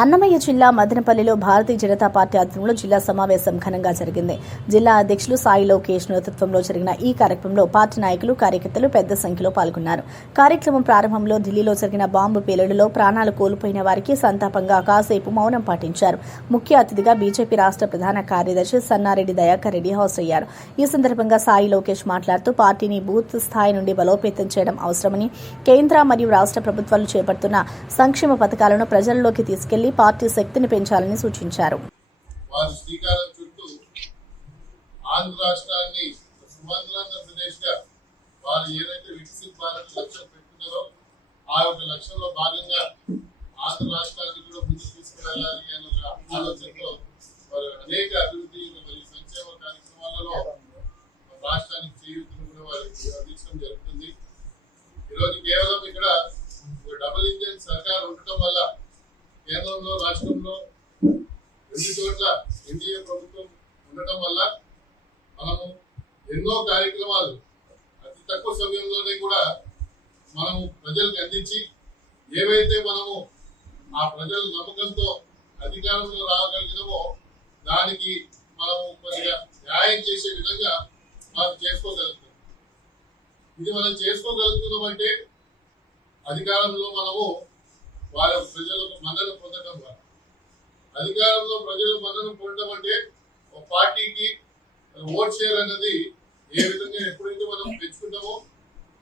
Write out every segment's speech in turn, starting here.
అన్నమయ్య జిల్లా మదనపల్లిలో భారతీయ జనతా పార్టీ ఆధ్వర్యంలో జిల్లా సమావేశం ఘనంగా జరిగింది. జిల్లా అధ్యక్షులు సాయి లోకేష్ నేతృత్వంలో జరిగిన ఈ కార్యక్రమంలో పార్టీ నాయకులు, కార్యకర్తలు పెద్ద సంఖ్యలో పాల్గొన్నారు. కార్యక్రమం ప్రారంభంలో ఢిల్లీలో జరిగిన బాంబు పేలుడులో ప్రాణాలు కోల్పోయిన వారికి సంతాపంగా కాసేపు మౌనం పాటించారు. ముఖ్య అతిథిగా బీజేపీ రాష్ట్ర ప్రధాన కార్యదర్శి సన్నారెడ్డి దయాకర్ రెడ్డి హాజరయ్యారు. ఈ సందర్భంగా సాయి లోకేష్ మాట్లాడుతూ పార్టీని బూత్ స్థాయి నుండి బలోపేతం చేయడం అవసరమని, కేంద్ర మరియు రాష్ట్ర ప్రభుత్వాలు చేపడుతున్న సంక్షేమ పథకాలను ప్రజల్లోకి తీసుకెళ్లి పార్టీ శక్తిని పెంచాలని సూచించారు. వారి శ్రీకారం చుట్టూ ఆంధ్ర రాష్ట్రాన్ని ఆంధ్రప్రదేశ్గా వారు ఏదైతే వికసిత భారత్ లక్ష్యం పెట్టుకున్నారో ఆ యొక్క లక్ష్యంలో భాగంగా ఆంధ్ర రాష్ట్రాన్ని కూడా ముందుకు తీసుకువెళ్ళాలి అనే ఆలోచనతో వారు అనేక అభివృద్ధి మరియు సంక్షేమ కార్యక్రమాలలో రాష్ట్రానికి చేయూతను కూడా వారు అందించడం జరుగుతుంది. ఈరోజు కేవలం ఇక్కడ డబుల్ ఇంజిన్ సర్కార్ ఉండటం వల్ల కేంద్రంలో రాష్ట్రంలో రెండు చోట్ల ఎన్డీఏ ప్రభుత్వం ఉండటం వల్ల మనము ఎన్నో కార్యక్రమాలు అతి తక్కువ సమయంలోనే కూడా మనము ప్రజలకు అందించి ఏవైతే మనము ఆ ప్రజల నమ్మకంతో అధికారంలో రాగలిగినామో దానికి మనము కొద్దిగా న్యాయం చేసే విధంగా మనం చేసుకోగలుగుతాం. ఇది మనం చేసుకోగలుగుతున్నామంటే అధికారంలో మనము వారి ప్రజలకు మద్దతు పొందడం ద్వారా, అధికారంలో ప్రజలు మద్దతు పొందడం అంటే ఒక పార్టీకి ఓట్ షేర్ అనేది ఏ విధంగా ఎప్పుడైతే మనం పెంచుకుంటామో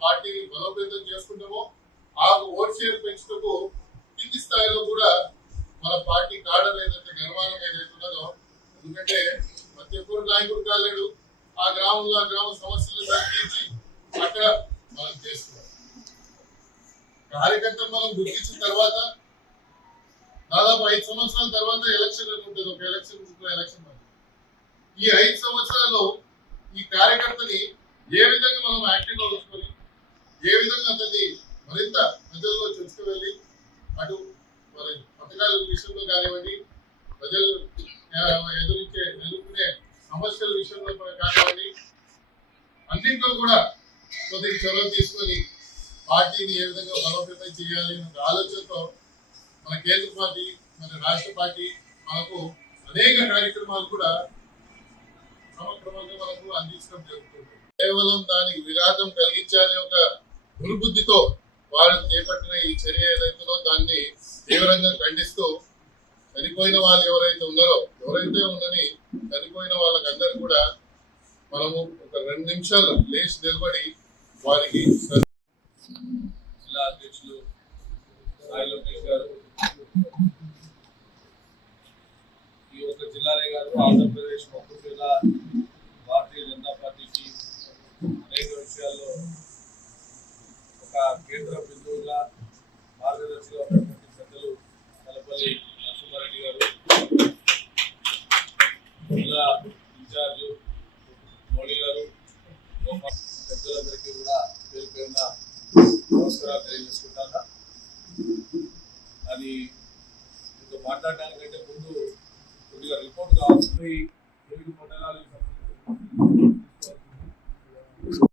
పార్టీని బలోపేతం చేసుకుంటామో ఆ ఓట్ షేర్ పెంచుటకు కింది స్థాయిలో కూడా మన పార్టీ కాడర్ ఏదైతే నిర్మాణం ఏదైతే ఉన్నదో, ఎందుకంటే ప్రతి ఒక్కరు నాయకుడు కాలేడు, ఆ గ్రామంలో ఆ గ్రామ సమస్యలను తీర్చి అక్కడ మనం చేసుకోవాలి. కార్యకర్తలు మనం గుర్తించిన తర్వాత దాదాపు 5 సంవత్సరాల తర్వాత ఎలక్షన్ ఉంటుంది. ఒక ఎలక్షన్ ఈ 5 సంవత్సరాల్లో ఈ కార్యకర్తని ఏ విధంగా మనం యాక్టివ్గా ఉంచుకొని ఏ విధంగా అతన్ని మరింత ప్రజల్లో తీసుకువెళ్ళి అటు మరి పథకాల విషయంలో కానివ్వండి, ప్రజలు ఎదుర్కొనే సమస్యల విషయంలో కానివ్వండి, అన్నింటిలో కూడా కొద్దిగా చొరవ తీసుకొని పార్టీని ఏ విధంగా బలోపేతం చేయాలి అనే ఆలోచనతో మన కేంద్ర పార్టీ, మన రాష్ట్ర పార్టీ మనకు అనేక కార్యక్రమాలు కూడా క్రమక్రమంగా మనకు అందించడం జరుగుతుంది. కేవలం దానికి విఘాతం కలిగించాలనే ఒక దుర్బుద్ధితో వాళ్ళు చేపట్టిన ఈ చర్య ఏదైతుందో దాన్ని తీవ్రంగా ఖండిస్తూ చనిపోయిన వాళ్ళు ఎవరైతే ఉన్నారో, ఎవరైతే ఉందని చనిపోయిన వాళ్ళకందరూ కూడా మనము ఒక 2 నిమిషాలు లేచి నిలబడి వారికి జిల్లా అధ్యక్షులు సాయి లోకేష్ గారు, ఈ ఒక జిల్లానే కాదు ఆంధ్రప్రదేశ్ మొత్తం మీద భారతీయ జనతా పార్టీకి అనేక విషయాల్లో ఒక కేంద్ర బిందువుగా మార్గదర్శిగా ఉన్నటువంటి పెద్దలు తలపల్లి నరసింహారెడ్డి గారు, జిల్లా ఇన్ఛార్జ్ మౌళి గారు, పెద్దలందరికీ కూడా పేరు పేరున నమస్కారాలు తెలియజేసుకుంటాను. అది మీతో మాట్లాడడానికంటే ముందు కొద్దిగా రిపోర్ట్ కావాల్సింది 8 మండలాలకు సంబంధించి